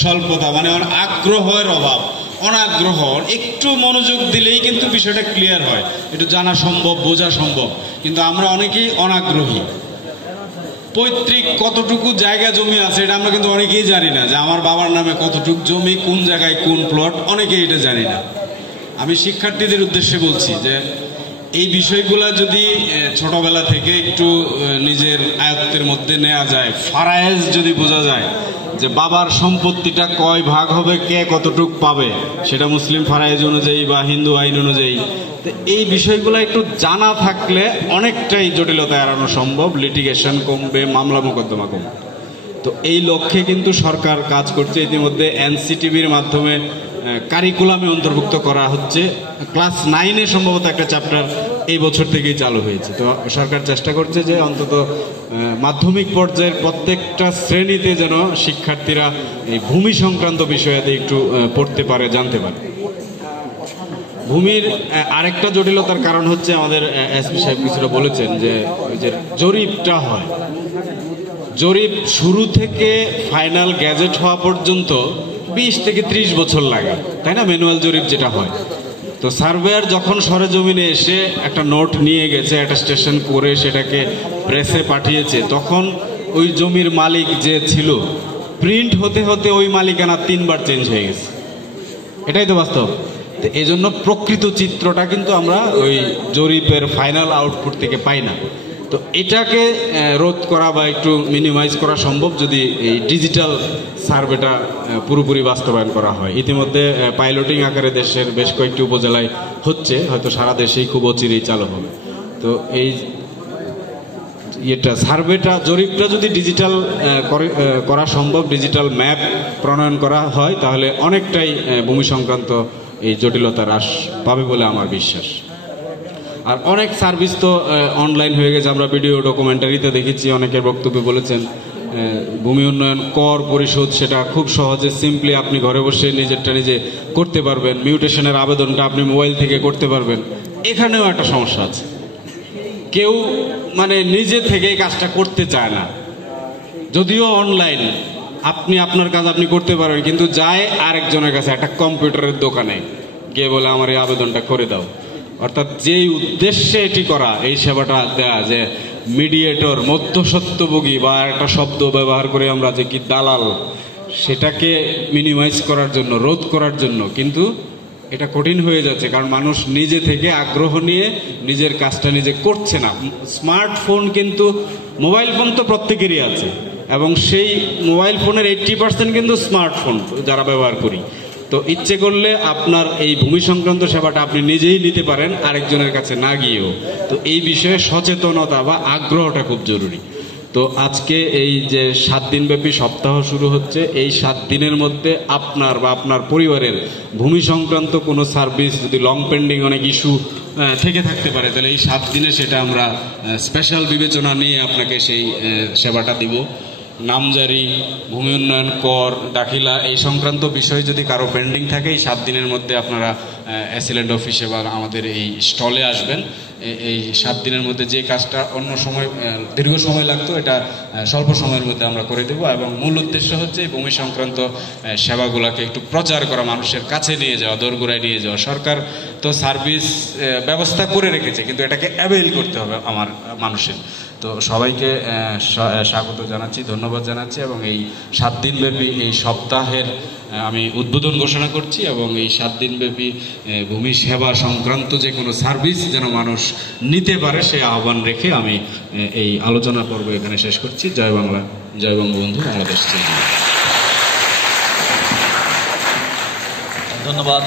স্বল্পতা মানে আগ্রহের অভাব, অনাগ্রহ। একটু মনোযোগ দিলেই কিন্তু বিষয়টা ক্লিয়ার হয়, একটু জানা সম্ভব, বোঝা সম্ভব। কিন্তু আমরা অনেকেই অনাগ্রহী। পৈতৃক কতটুকু জায়গা জমি আছে এটা আমরা কিন্তু অনেকেই জানি না, যে আমার বাবার নামে কতটুকু জমি, কোন জায়গায় কোন প্লট, অনেকেই এটা জানি না। আমি শিক্ষার্থীদের উদ্দেশ্যে বলছি যে এই বিষয়গুলো যদি ছোটবেলা থেকে একটু নিজের আয়ত্তের মধ্যে নেওয়া যায়, ফারায়েজ যদি বোঝা যায় যে বাবার সম্পত্তিটা কয় ভাগ হবে, কে কতটুক পাবে, সেটা মুসলিম ফারায়েজ অনুযায়ী বা হিন্দু আইন অনুযায়ী, তো এই বিষয়গুলো একটু জানা থাকলে অনেকটাই জটিলতা এড়ানো সম্ভব, লিটিগেশন কমবে, মামলা মোকদ্দমা কমবে। তো এই লক্ষ্যে কিন্তু সরকার কাজ করছে। ইতিমধ্যে এনসিটিভির মাধ্যমে কারিকুলামে অন্তর্ভুক্ত করা হচ্ছে। ক্লাস 9-এ সম্ভবত একটা চ্যাপ্টার এই বছর থেকেই চালু হয়েছে। তো সরকার চেষ্টা করছে যে অন্তত মাধ্যমিক পর্যায়ের প্রত্যেকটা শ্রেণীতে যেন শিক্ষার্থীরা এই ভূমি সংক্রান্ত বিষয়াদি একটু পড়তে পারে, জানতে পারে। ভূমির আরেকটা জটিলতার কারণ হচ্ছে, আমাদের এসপি সাহেব কিছুটা বলেছেন, যে ওই যে জরিপটা হয়, জরিপ শুরু থেকে ফাইনাল গ্যাজেট হওয়া পর্যন্ত 20 থেকে 30 বছর লাগে, তাই না? ম্যানুয়াল জরিপ যেটা হয়। তো সার্ভেয়ার যখন সরেজমিনে এসে একটা নোট নিয়ে গেছে, অ্যাটাস্টেশন করে সেটাকে প্রেসে পাঠিয়েছে, তখন ওই জমির মালিক যে ছিল, প্রিন্ট হতে হতে ওই মালিকানা 3 বার চেঞ্জ হয়ে গেছে। এটাই তো বাস্তব। তো এই জন্য প্রকৃত চিত্রটা কিন্তু আমরা ওই জরিপের ফাইনাল আউটপুট থেকে পাই না। তো এটাকে রোধ করা বা একটু মিনিমাইজ করা সম্ভব যদি এই ডিজিটাল সার্ভেটা পুরোপুরি বাস্তবায়ন করা হয়। ইতিমধ্যে পাইলটিং আকারে দেশের বেশ কয়েকটি উপজেলায় হচ্ছে, হয়তো সারা দেশেই খুব অচিরেই চালু হবে। তো এই সার্ভেটা, জরিপটা যদি ডিজিটাল করা সম্ভব, ডিজিটাল ম্যাপ প্রণয়ন করা হয়, তাহলে অনেকটাই ভূমি সংক্রান্ত এই জটিলতা হ্রাস পাবে বলে আমার বিশ্বাস। আর অনেক সার্ভিস তো অনলাইন হয়ে গেছে। আমরা ভিডিও ডকুমেন্টারিতে দেখেছি, অনেকের বক্তব্যে বলেছেন ভূমি উন্নয়ন কর পরিশোধ সেটা খুব সহজে সিম্পলি আপনি ঘরে বসে নিজেরটা নিজে করতে পারবেন। মিউটেশনের আবেদনটা আপনি মোবাইল থেকে করতে পারবেন। এখানেও একটা সমস্যা আছে, কেউ মানে নিজে থেকে কাজটা করতে চায় না। যদিও অনলাইন, আপনি আপনার কাজ আপনি করতে পারেন, কিন্তু যায় আরেকজনের কাছে, একটা কম্পিউটারের দোকানে গিয়ে বলে আমার এই আবেদনটা করে দাও। অর্থাৎ যেই উদ্দেশ্যে এটি করা, এই সেবাটা দেয়া, যে মিডিয়েটর, মধ্যস্বত্বভোগী, বা একটা শব্দ ব্যবহার করে আমরা যে কি দালাল, সেটাকে মিনিমাইজ করার জন্য, রোধ করার জন্য কিন্তু এটা কঠিন হয়ে যাচ্ছে। কারণ মানুষ নিজে থেকে আগ্রহ নিয়ে নিজের কাজটা নিজে করছে না। স্মার্টফোন কিন্তু, মোবাইল ফোন তো প্রত্যেকেরই আছে, এবং সেই মোবাইল ফোনের 80% কিন্তু স্মার্টফোন যারা ব্যবহার করি। তো ইচ্ছে করলে আপনার এই ভূমি সংক্রান্ত সেবাটা আপনি নিজেই নিতে পারেন, আরেকজনের কাছে না গিয়েও। তো এই বিষয়ে সচেতনতা বা আগ্রহটা খুব জরুরি। তো আজকে এই যে 7 দিনব্যাপী সপ্তাহ শুরু হচ্ছে, এই 7 দিনের মধ্যে আপনার বা আপনার পরিবারের ভূমি সংক্রান্ত কোনো সার্ভিস যদি লং পেন্ডিং অনেক ইস্যু থেকে থাকতে পারে, তাহলে এই 7 দিনে সেটা আমরা স্পেশাল বিবেচনা নিয়ে আপনাকে সেই সেবাটা দিব। নামজারি, ভূমি উন্নয়ন কর, দাখিলা, এই সংক্রান্ত বিষয় যদি কারো পেন্ডিং থাকে, এই 7 দিনের মধ্যে আপনারা অ্যাসিল্যান্ড অফিসে বা আমাদের এই স্টলে আসবেন। এই 7 দিনের মধ্যে যে কাজটা অন্য সময় দীর্ঘ সময় লাগতো, এটা স্বল্প সময়ের মধ্যে আমরা করে দেব। এবং মূল উদ্দেশ্য হচ্ছে এই ভূমি সংক্রান্ত সেবাগুলোকে একটু প্রচার করা, মানুষের কাছে নিয়ে যাওয়া, দোরগোড়ায় নিয়ে যাওয়া। সরকার তো সার্ভিস ব্যবস্থা করে রেখেছে, কিন্তু এটাকে অ্যাভেইল করতে হবে আমার মানুষের। তো সবাইকে স্বাগত জানাচ্ছি, ধন্যবাদ জানাচ্ছি, এবং এই 7 দিনব্যাপী এই সপ্তাহের আমি উদ্বোধন ঘোষণা করছি। এবং এই 7 দিনব্যাপী ভূমি সেবা সংক্রান্ত যে কোনো সার্ভিস যেন মানুষ নিতে পারে, সেই আহ্বান রেখে আমি এই আলোচনা পর্ব এখানে শেষ করছি। জয় বাংলা, জয় বঙ্গবন্ধু, বাংলাদেশ। ধন্যবাদ।